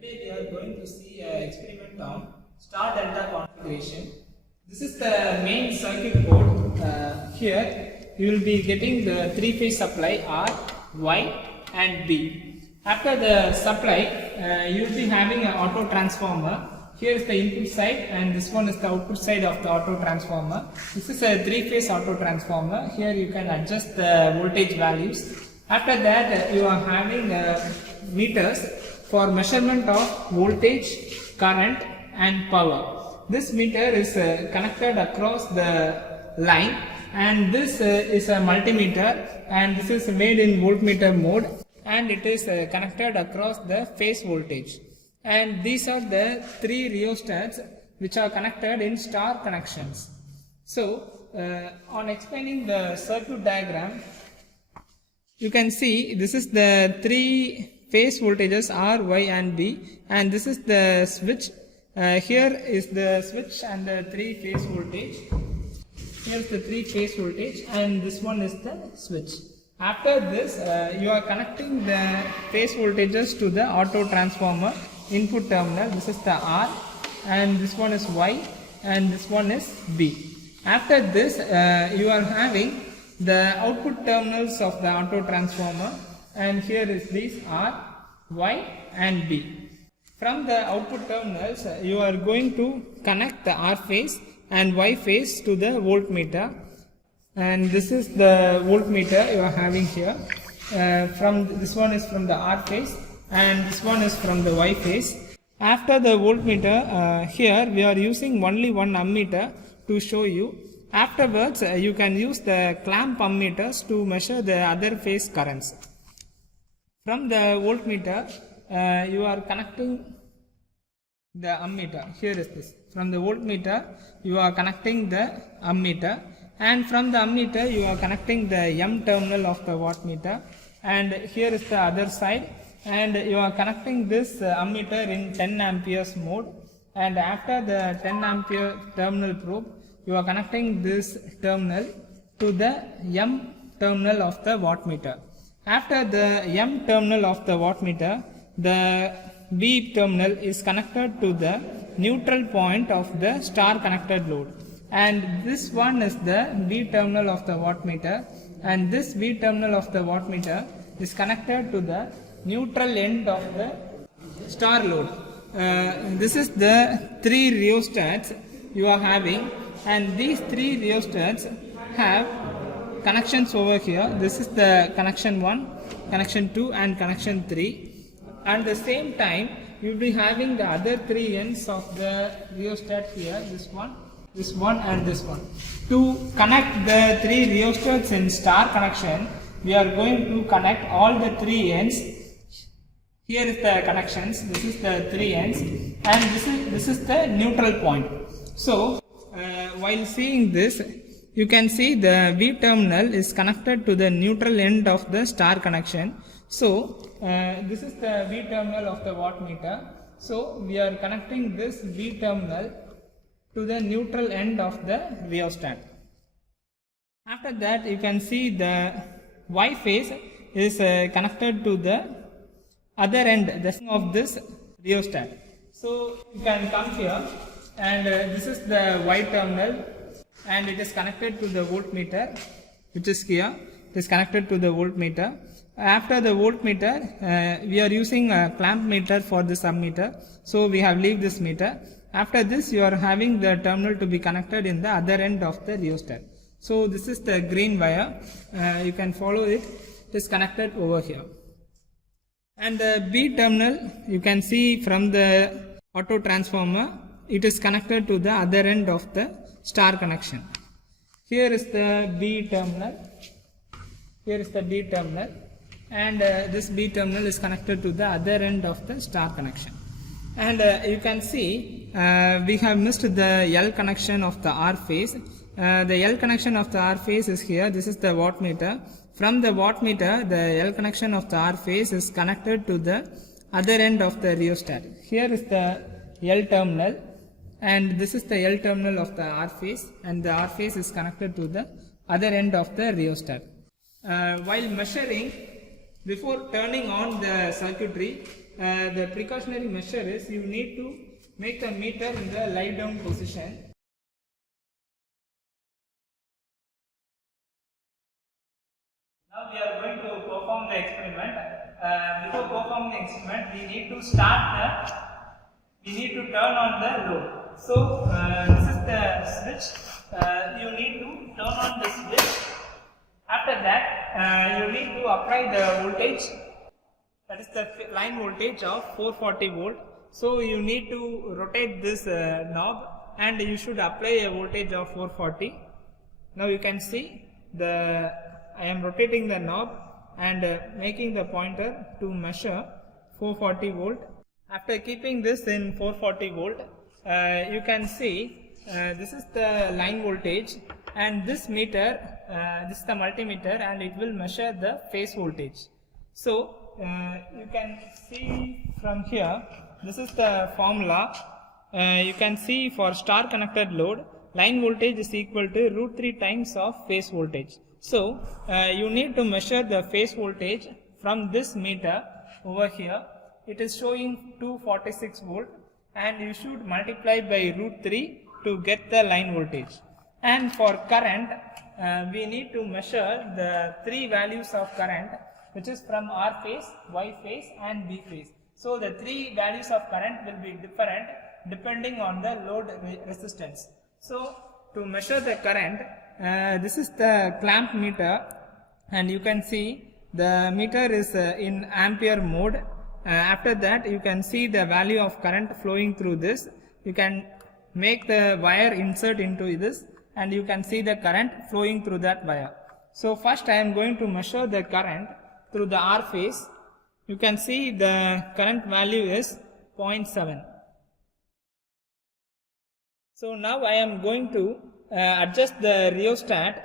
Today we are going to see an experiment on star delta configuration. This is the main circuit board. Here you will be getting the three-phase supply R, Y and B. After the supply, you will be having an auto transformer. Here is the input side and this one is the output side of the auto transformer. This is a three-phase auto transformer. Here you can adjust the voltage values. After that, you are having meters for measurement of voltage, current and power. This meter is connected across the line, and this is a multimeter, and this is made in voltmeter mode, and it is connected across the phase voltage. And these are the three rheostats which are connected in star connections. So on explaining the circuit diagram, you can see this is the three phase voltages R, Y and B, and this is the switch. Here is the switch and the three phase voltage. Here is the three phase voltage and this one is the switch. After this, you are connecting the phase voltages to the auto transformer input terminal. This is the R and this one is Y and this one is B. After this, you are having the output terminals of the auto transformer, and here is these R, Y and B. From the output terminals, you are going to connect the R phase and Y phase to the voltmeter, and this is the voltmeter you are having here. From this one is from the R phase and this one is from the Y phase. After the voltmeter, here we are using only one ammeter to show you. Afterwards, you can use the clamp ammeters to measure the other phase currents. From the voltmeter, you are connecting the ammeter. Here is this. From the voltmeter, you are connecting the ammeter, and from the ammeter, you are connecting the M terminal of the wattmeter, and here is the other side, and you are connecting this ammeter in 10 amperes mode, and after the 10 ampere terminal probe, you are connecting this terminal to the M terminal of the wattmeter. After the M terminal of the wattmeter, the B terminal is connected to the neutral point of the star connected load, and this one is the B terminal of the wattmeter, and this B terminal of the wattmeter is connected to the neutral end of the star load. This is the three rheostats you are having, and these three rheostats have connections over here. This is the connection 1, connection 2 and connection 3. At the same time, you will be having the other three ends of the rheostat here, this one and this one. To connect the three rheostats in star connection, we are going to connect all the three ends. Here is the connections, this is the three ends, and this is the neutral point. So while seeing this, you can see the V terminal is connected to the neutral end of the star connection. So this is the V terminal of the wattmeter. So we are connecting this V terminal to the neutral end of the rheostat. After that, you can see the Y phase is connected to the other end of this rheostat. So you can come here, and this is the Y terminal, and it is connected to the voltmeter, which is here. It is connected to the voltmeter. After the voltmeter, we are using a clamp meter for this ammeter, so we have leave this meter. After this, you are having the terminal to be connected in the other end of the rheostat. So this is the green wire. You can follow it. It is connected over here. And the B terminal, you can see from the auto transformer, it is connected to the other end of the star connection. Here is the B terminal. Here is the D terminal, and this B terminal is connected to the other end of the star connection. And you can see we have missed the L connection of the R phase. The L connection of the R phase is here. This is the wattmeter. From the wattmeter, the L connection of the R phase is connected to the other end of the rheostat. Here is the L terminal, and this is the L terminal of the R phase, and the R phase is connected to the other end of the rheostat. While measuring Before turning on the circuitry, the precautionary measure is you need to make the meter in the lie down position. Now we are going to perform the experiment. Before performing the experiment, we need to turn on the load. So this is the switch. You need to turn on the switch. After that, you need to apply the voltage. That is the line voltage of 440 volt. So you need to rotate this knob, and you should apply a voltage of 440. Now you can see I am rotating the knob and making the pointer to measure 440 volt. After keeping this in 440 volt, you can see this is the line voltage, and this meter, this is the multimeter, and it will measure the phase voltage. So you can see from here, this is the formula. You can see for star connected load, line voltage is equal to √3 times of phase voltage. So you need to measure the phase voltage from this meter over here. It is showing 246 volt, and you should multiply by √3 to get the line voltage. And for current, we need to measure the three values of current, which is from R phase, Y phase and B phase. So the three values of current will be different depending on the load resistance. So to measure the current, this is the clamp meter, and you can see the meter is in ampere mode. After that, you can see the value of current flowing through this. You can make the wire insert into this, and you can see the current flowing through that wire. So first I am going to measure the current through the R phase. You can see the current value is 0.7. So now I am going to adjust the rheostat.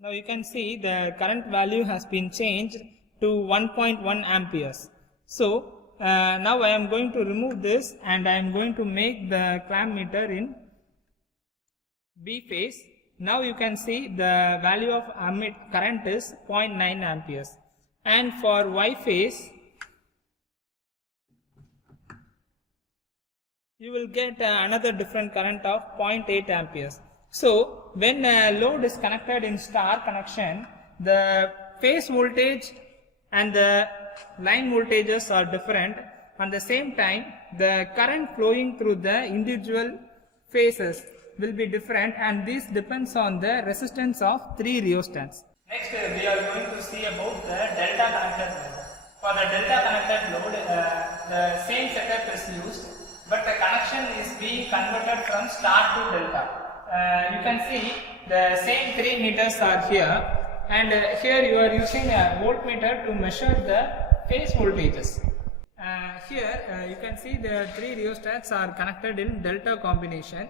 Now you can see the current value has been changed to 1.1 amperes. So now I am going to remove this, and I am going to make the clamp meter in B phase. Now you can see the value of current is 0.9 amperes. And for Y phase, you will get another different current of 0.8 amperes. So when a load is connected in star connection, the phase voltage and the line voltages are different. At the same time, the current flowing through the individual phases will be different, and this depends on the resistance of three rheostats. Next, we are going to see about the delta connected load. For the delta connected load, the same setup is used, but the connection is being converted from star to delta. You can see the same 3 meters are here, and here you are using a voltmeter to measure the phase voltages. Here you can see the 3 rheostats are connected in delta combination.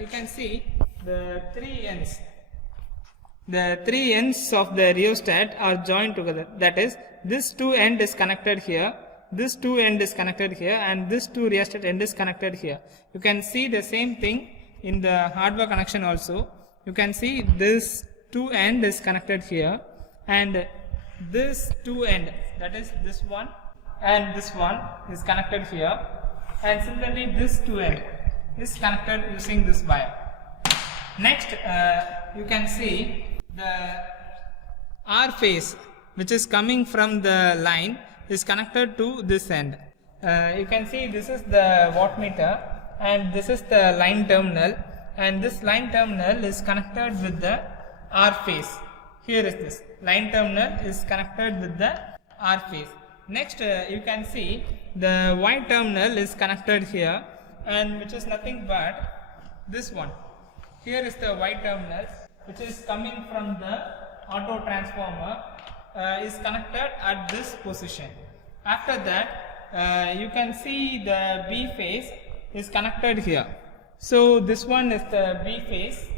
You can see the 3 ends. The 3 ends of the rheostat are joined together. That is, this 2 end is connected here, this 2 end is connected here, and this 2 rheostat end is connected here. You can see the same thing in the hardware connection also. You can see this 2 end is connected here, and this 2 end, that is this one and this one, is connected here, and similarly this 2 end is connected using this wire. Next, you can see the R phase, which is coming from the line, is connected to this end. You can see this is the wattmeter, and this is the line terminal, and this line terminal is connected with the R phase. Here is this line terminal is connected with the R phase. Next, you can see the Y terminal is connected here, and which is nothing but this one. Here is the Y terminal, which is coming from the auto transformer, is connected at this position. After that, you can see the B phase is connected here. So this one is the B phase.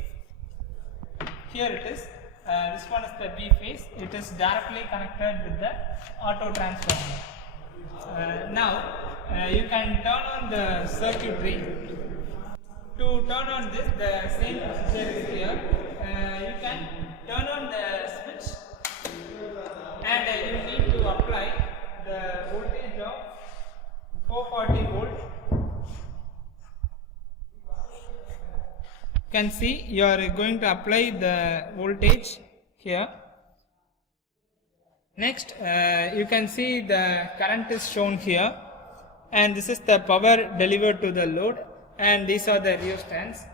Here it is. This one is the B phase. It is directly connected with the auto transformer. Now you can turn on the circuitry. To turn on this, the same procedure is here. You can turn on the switch and you need to apply the voltage of 440 volt. You can see you are going to apply the voltage here. Next you can see the current is shown here, and this is the power delivered to the load, and these are the rheostants.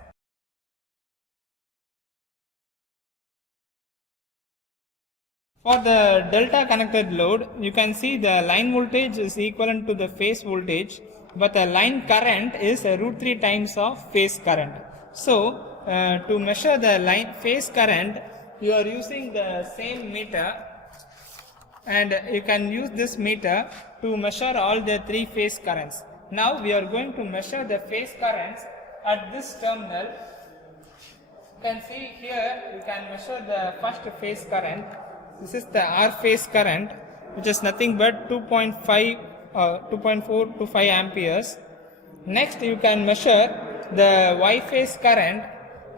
For the delta connected load, you can see the line voltage is equivalent to the phase voltage, but the line current is root 3 times of phase current. So to measure the line phase current, you are using the same meter, and you can use this meter to measure all the 3 phase currents. Now we are going to measure the phase currents at this terminal. You can see here you can measure the first phase current. This is the R phase current, which is nothing but 2.4 to 5 amperes. Next you can measure the Y phase current.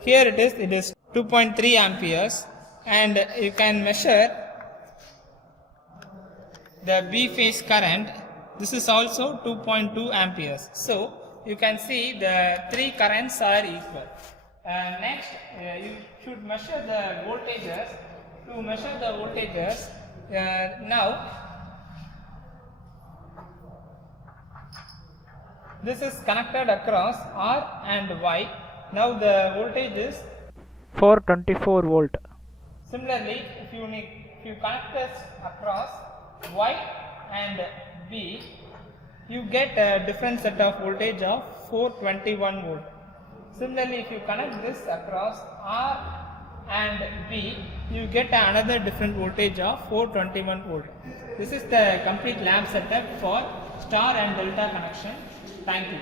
Here it is 2.3 amperes, and you can measure the B phase current. This is also 2.2 amperes. So you can see the 3 currents are equal. Next you should measure the voltages. To measure the voltages, now this is connected across R and Y. Now the voltage is 424 volt. Similarly, if you connect this across Y and B, you get a different set of voltage of 421 volt. Similarly, if you connect this across R and B, you get another different voltage of 421 volt. This is the complete lab setup for star and delta connection. Thank you.